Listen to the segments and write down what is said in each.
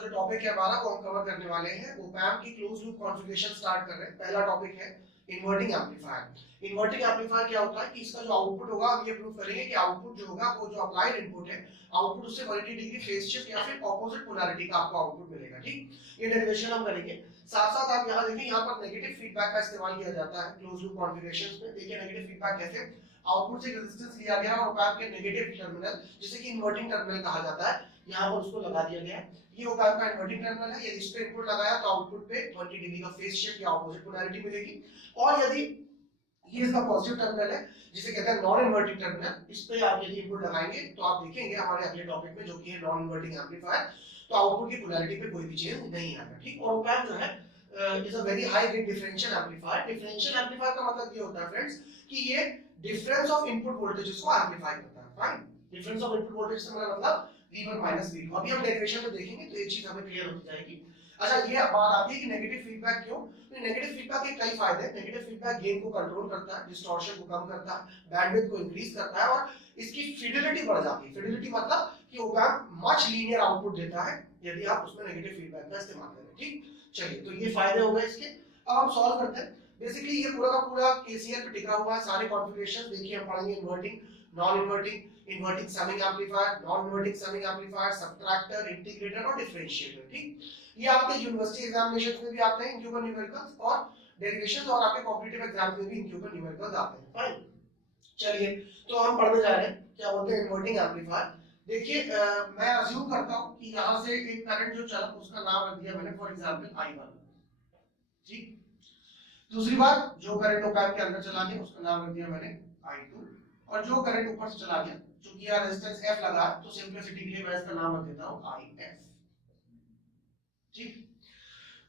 जो टॉपिक है हमारा वो हम कवर करने वाले हैं ओपैम्प की क्लोज लूप कॉन्फ़िगरेशन स्टार्ट कर रहे हैं। पहला टॉपिक है इन्वर्टिंग एम्पलीफायर। इन्वर्टिंग एम्पलीफायर क्या होता है कि इसका जो आउटपुट होगा हम ये प्रूव करेंगे कि आउटपुट जो होगा वो जो अप्लाइड इनपुट है आउटपुट उससे 180 डिग्री फेज शिफ्ट या फिर ऑपोजिट पोलैरिटी का आपको आउटपुट मिलेगा। ठीक, ये डेरिवेशन हम करेंगे। साथ साथ आप यहाँ देखिए यहाँ पर नेगेटिव फीडबैक का इस्तेमाल किया जाता है क्लोज लूप कॉन्फ़िगरेशंस में। देखिए नेगेटिव फीडबैक कैसे, आउटपुट से रेजिस्टेंस लिया गया और ओपैम्प के नेगेटिव टर्मिनल जिसे कि इन्वर्टिंग टर्मिनल कहा जाता है यहाँ पर उसको लगा दिया गया है। ये ओपैम्प का इन्वर्टिंग टर्मिनल है। यदि इस पे इनपुट लगाया तो आउटपुट पे 20 डिग्री का फेज शिफ्ट या ऑपोजिट पोलैरिटी मिलेगी। और यदि ये इसका पॉजिटिव टर्मिनल है जिसे कहते हैं नॉन इन्वर्टिंग टर्मिनल, इस पे आप यदि इनपुट लगाएंगे तो आप देखेंगे हमारे अगले टॉपिक में जो कि है नॉन इन्वर्टिंग एम्पलीफायर, तो आउटपुट की पोलैरिटी पे कोई भी चेंज नहीं आएगा। ठीक, और ओपैम्प जो है is a very high gain differential amplifier. Differential amplifier का मतलब ये होता है फ्रेंड्स कि ये डिफरेंस ऑफ इनपुट वोल्टेजेस को एम्पलीफाई करता है। Fine, difference of input voltage से मेरा मतलब V1 V2। अभी हम डेरिवेशन में देखेंगे तो ये चीज हमें क्लियर होती जाएगी। अच्छा, ये बात आती है कि नेगेटिव फीडबैक क्यों? तो नेगेटिव फीडबैक के कई फायदे हैं। नेगेटिव फीडबैक गेन को कंट्रोल करता है, डिस्टॉर्शन को कम करता है, बैंडविड्थ को इंक्रीज करता है और इसकी फिडिलिटी बढ़ जाती है। फिडिलिटी मतलब कि ओपैम्प मच लीनियर आउटपुट देता है यदि आप उसमें नेगेटिव फीडबैक का इस्तेमाल करें। ठीक, चलिए तो ये फायदे हो गए इसके। अब हम सॉल्व करते हैं। बेसिकली ये पूरा का पूरा केसीएल पे टिका हुआ है। सारे कॉन्फ़िगरेशन देखिए हम पढ़ेंगे inverting, non inverting, inverting summing amplifier, non inverting summing amplifier, subtractor, integrator और डिफरेंशिएटर। ठीक, ये आपके यूनिवर्सिटी एग्जामिनेशंस में भी आते हैं इनके ऊपर न्यूमेरिकल्स और डेरिवेशंस, और आपके कॉम्पिटिटिव एग्जाम में भी इनके ऊपर न्यूमेरिकल्स आते हैं। फाइन, चलिए तो हम पढ़ने जा रहे हैं क्या बोलते हैं इन्वर्टिंग एम्पलीफायर। देखिए मैं अज्यूम करता हूं कि यहां से एक करंट जो चला उसका नाम रख दिया मैंने फॉर एग्जांपल I1। ठीक, दूसरी बात जो करंट ओपैम्प के अंदर चला गया उसका नाम रख दिया मैंने I2, और जो करंट ऊपर से चला गया चूंकि यहां रेजिस्टेंस F लगा तो सिंपलिसिटी के लिए मैं इसका नाम रख देता हूं IF। ठीक,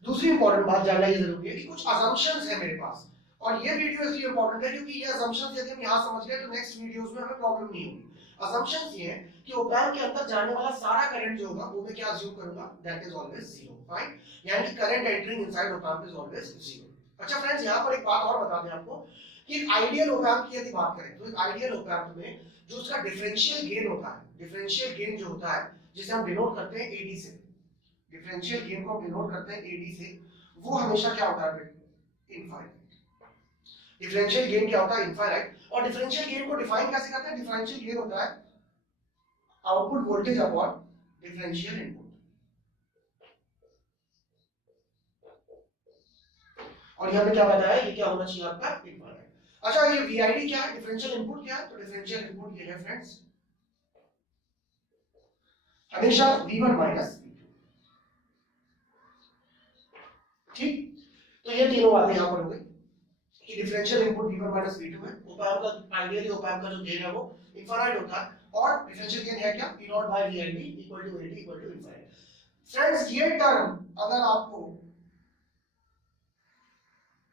दूसरी इंपॉर्टेंट बात जानना ये जरूरी है कि कुछ असम्पशंस है मेरे पास, और ये वीडियो इसलिए इंपॉर्टेंट है क्योंकि ये असम्पशंस यदि हम यहां समझ गए तो नेक्स्ट वीडियोस में हमें प्रॉब्लम नहीं होगी। असम्पशंस ये है कि ओपैम्प के अंदर जाने वाला सारा करंट जो होगा वो मैं क्या अज्यूम करूंगा, that is always zero. Fine, यानी कि current entering inside op-amp is always zero. अच्छा फ्रेंड्स, यहां पर एक बात और बता दें आपको कि आइडियल ओपैम्प की यदि बात करें तो एक आइडियल ओपैम्प में जो उसका डिफरेंशियल गेन होता है, डिफरेंशियल गेन जो होता है जिसे हम डिनोट करते हैं एडी से, डिफरेंशियल गेन को हम डिनोट करते हैं एडी से, वो हमेशा क्या होता है, इनफाइनाइट। डिफरेंशियल गेन क्या होता है, इनफाइनाइट। और डिफरेंशियल गेन को डिफाइन कैसे करते हैं, डिफरेंशियल गेन होता है output voltage upon differential input. और यहां पे क्या बताया, ये क्या होना चाहिए आपका, इनफाइनाइट। अच्छा, ये वीआईडी क्या है, डिफरेंशियल इनपुट क्या है, तो डिफरेंशियल इनपुट ये है फ्रेंड्स हमेशा V1 V2। ठीक, तो ये तीनों बातें यहां पर हो गई कि डिफरेंशियल इनपुट V1 V2 है। ओपैम्प का आइडियली ओपैम्प का जो गेन है वो इनफाइनाइट होता है, और डिफरेंशियल गेन है क्या, P0 by VID equal to AD equal to infinite. Friends ये टर्म अगर आपको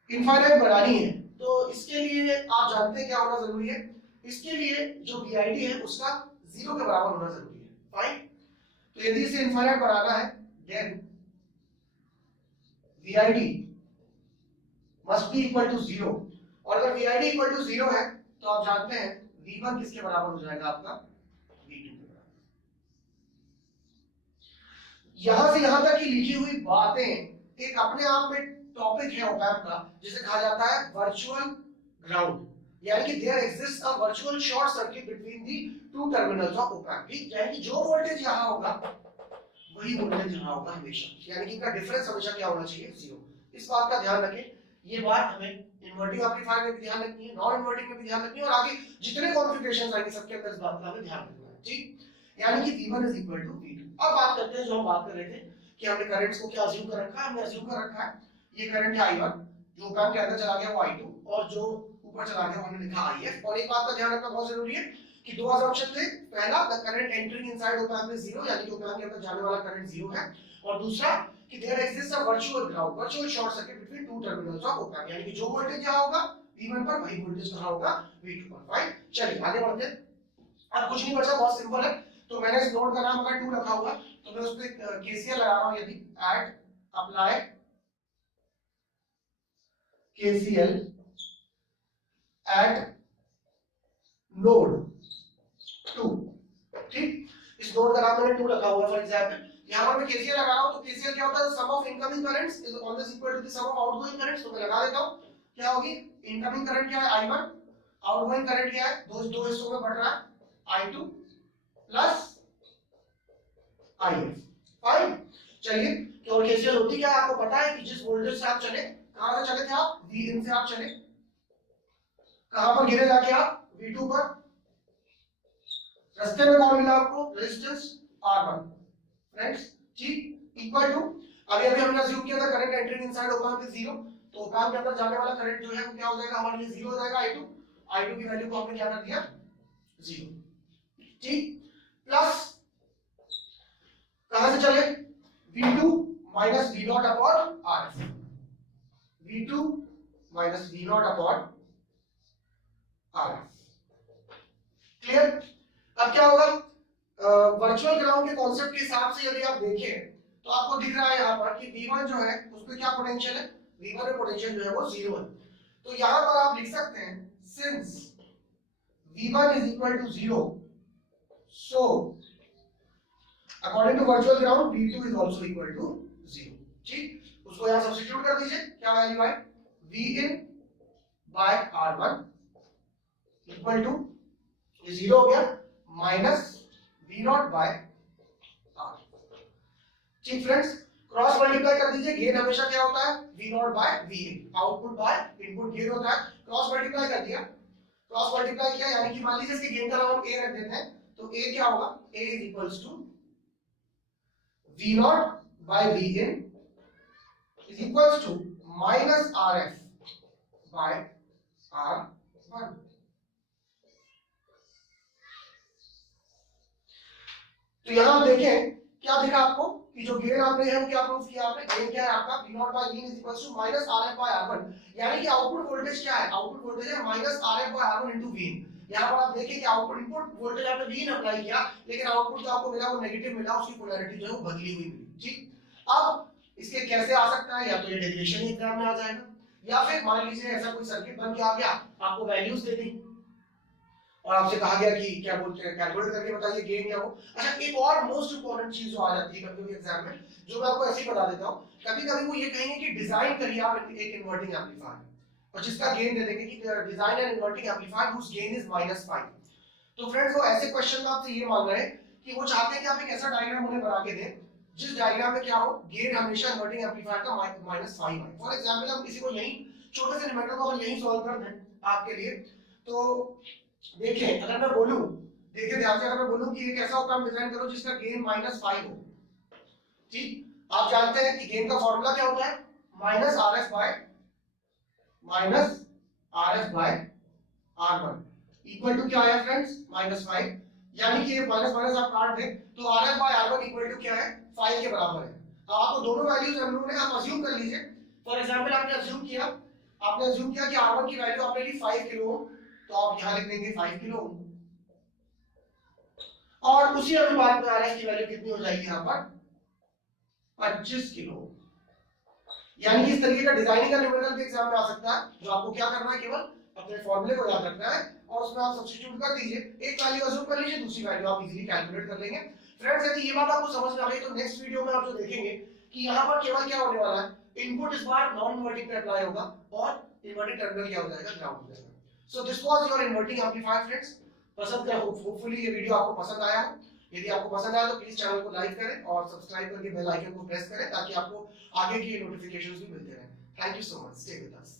इनफाइनाइट बनानी है तो इसके लिए आप जानते हैं क्या होना जरूरी है, इसके लिए जो VID है उसका 0 के बराबर होना जरूरी है। फाइन, तो यदि इसे इनफाइनाइट बनाना है then VID must be equal to 0, और अगर VID equal to 0 है तो आप जानते हैं V1 किसके बराबर हो जाएगा, आपका V2 के बराबर। यहां से यहां तक की लिखी हुई बातें एक अपने आप में टॉपिक है ओपैम्प का जिसे कहा जाता है वर्चुअल ग्राउंड, यानी कि there exist a virtual short circuit between the two terminals of opamp. ठीक, यानी कि जो वोल्टेज यहां होगा वही वोल्टेज यहां होगा हमेशा, यानी कि इनका डिफरेंस हमेशा क्या होना चाहिए, 0। इस बात का ध्यान रखें, ये बात हमें इन्वर्टिंग एम्पलीफायर में भी ध्यान रखनी है, नॉन इन्वर्टिंग में भी ध्यान रखनी है, और आगे जितने कॉन्फ़िगरेशंस आएंगे सबके अंदर इस बात का हमें ध्यान रखना है। ठीक, यानी कि V1 is equal to V2। अब बात करते हैं जो हम बात कर रहे थे कि हमने करंट्स को क्या अज्यूम कर रखा है, हमने अज्यूम कर रखा है ये करंट है I1, जो ओपैम्प के अंदर चला गया वो I2, और जो ऊपर चला गया हमने लिखा IF। और एक बात का ध्यान रखना बहुत जरूरी है कि दो असम्पशन थे, पहला the current entering inside op-amp is 0, यानी कि ओपैम्प के अंदर जाने वाला करंट 0 है, और दूसरा कि there exist a virtual ground, virtual short circuit between two terminals of opamp, यानी कि जो वोल्टेज यहां होगा V1 पर वही वोल्टेज कहां होगा, V2 पर। फाइन, चलिए आगे बढ़ते हैं। अब कुछ नहीं बचा, बहुत सिंपल है। तो मैंने इस नोड का नाम अगर 2 रखा हुआ तो मैं उस पे केसीएल लगा रहा हूं, यदि add apply KCL eight node 2। ठीक, इस नोड का नाम मैंने 2 रखा हुआ है फॉर एग्जांपल, यहाँ पर मैं केसीएल लगा रहा हूँ, तो केसीएल क्या होता है, sum of incoming currents is always equal to the sum of outgoing currents. तो मैं लगा देता हूँ, क्या होगी, इनकमिंग करंट क्या है I1, आउटगोइंग करंट क्या है, दो हिस्सों में बढ़ रहा है I2 प्लस IF। फाइन, चलिए, तो केसीएल होती क्या है आपको पता है कि जिस वोल्टेज से आप चले, कहां से चले थे आप, Vin से आप चले, कहां पर गिरे जाके आप, V2 पर, रास्ते में कौन मिला आपको, रेजिस्टेंस R1। फ्रेंड्स ठीक, इक्वल टू, अभी अभी हमने अज्यूम किया था current entering inside op amp is 0, तो ओप एम्प के अंदर जाने वाला करंट जो है वो क्या हो जाएगा, हमारे लिए 0 हो जाएगा, I2 की वैल्यू को हमने क्या कर दिया, 0। ठीक, प्लस कहां से चले, V2 minus V0 upon RF, V2 minus V0 upon RF। Clear. अब क्या होगा, वर्चुअल ग्राउंड के कॉन्सेप्ट के हिसाब से यदि आप देखें तो आपको दिख रहा है यहाँ पर कि V1 जो है उसमें क्या पोटेंशियल है, V1 में पोटेंशियल जो है वो 0 है। तो यहाँ पर आप लिख सकते हैं since V1 is equal to 0, so according to virtual ground V2 is also equal to 0। ठीक, उसको यहाँ सब्स्टिट्यूट कर दीजिए, क्या वैल्यू आए, Vin by R1 equal to, ये 0 हो गया, माइनस V0 बाय R। ठीक फ्रेंड्स, क्रॉस मल्टीप्लाई कर दीजिए, गेन हमेशा क्या होता है, V0 bye Vin, output by input gain होता है, क्रॉस मल्टीप्लाई कर दिया, क्रॉस मल्टीप्लाई किया, यानी कि मान लीजिए इसके गेन का नाम हम A रख देते हैं, तो A क्या होगा, A is equals to V0 bye Vin is equals to minus RF by R1। तो यहां देखें क्या दिखा आपको कि जो गेन आपने है वो क्या प्रूफ किया आपने, गेन क्या है आपका, V0 by Vin is equals to minus RF by R1, यानी कि आउटपुट वोल्टेज क्या है, आउटपुट वोल्टेज है minus RF by R1 into Vin। यहां पर आप देखिए कि आउटपुट इनपुट वोल्टेज आपने Vin अप्लाई किया, लेकिन आउटपुट जो आपको मिला वो नेगेटिव मिला, उसकी पोलैरिटी जो है वो बदली हुई मिली। ठीक, अब इसके कैसे आ सकता है, या तो ये डेरिवेशन एग्जाम में आ जाएगा, या फिर मान लीजिए ऐसा कोई सर्किट बन के आ गया, आपको वैल्यूज दे दी और आपसे कहा गया कि क्या बोलते हैं, कैलकुलेट करके बताइए गेन या वो। अच्छा, एक और मोस्ट इंपॉर्टेंट चीज जो आ जाती है कभी-कभी एग्जाम में, जो मैं आपको ऐसे ही बता देता हूं, कभी-कभी वो ये कहेंगे कि डिजाइन करिए आप एक इन्वर्टिंग एम्पलीफायर, और जिसका गेन दे देंगे कि design an inverting amplifier whose gain is -5। तो फ्रेंड्स वो ऐसे क्वेश्चन में आपसे ये मांग रहे हैं कि वो चाहते हैं कि आप एक ऐसा डायग्राम उन्हें बना के दें जिस डायग्राम में क्या हो, गेन हमेशा इन्वर्टिंग एम्पलीफायर का -5 आए। फॉर एग्जांपल हम किसी को यही छोटे से न्यूमेरिकल को अगर यही सॉल्व कर दें आपके लिए, तो देखें अगर मैं बोलूं, देखिए ध्यान से, अगर मैं बोलूं कि एक ऐसा ऑप एम्प डिजाइन करो जिसका गेन -5 हो, ठीक, आप जानते हैं कि गेन का फॉर्मूला क्या होता है, -RF by R1 equal to क्या आया फ्रेंड्स, -5, यानी कि ये माइनस माइनस आप काट दें तो RF by R1 equal to क्या है, 5 के बराबर है। अब आपको दोनों वैल्यूज हम लोगों ने, आप अज्यूम कर लीजिए, फॉर एग्जांपल आपने अज्यूम किया कि R1 की वैल्यू आपने ली 5 किलो ओम, तो आप यहां लिख देंगे 5 किलो ओम, और उसी अनुपात में RF की वैल्यू कितनी हो जाएगी यहाँ पर, 25 किलो। यानी कि इस तरीके का डिजाइनिंग का न्यूमेरिकल भी एग्जाम में आ सकता है, जो आपको क्या करना है, केवल अपने फॉर्मूले को याद रखना है और उसमें आप सब्स्टिट्यूट कर दीजिए, एक वैल्यू अज्यूम कर लीजिए, दूसरी वैल्यू आप इजीली कैलकुलेट कर लेंगे। फ्रेंड्स यदि ये बात आपको समझ में आ गई तो नेक्स्ट वीडियो में आप जो देखेंगे कि यहाँ पर केवल क्या होने वाला है, इनपुट इस बार नॉन इन्वर्टिंग पे अप्लाई होगा और इन्वर्टिंग टर्मिनल क्या हो जाएगा, ग्राउंड हो जाएगा। So this was your inverting amplifier friends. पसंद है, होपफुली ये वीडियो आपको पसंद आया हो। यदि आपको पसंद आया तो प्लीज चैनल को लाइक करें और सब्सक्राइब करके बेल आइकन को प्रेस करें ताकि आपको आगे की नोटिफिकेशंस भी मिलते रहें। Thank you so much, stay with us.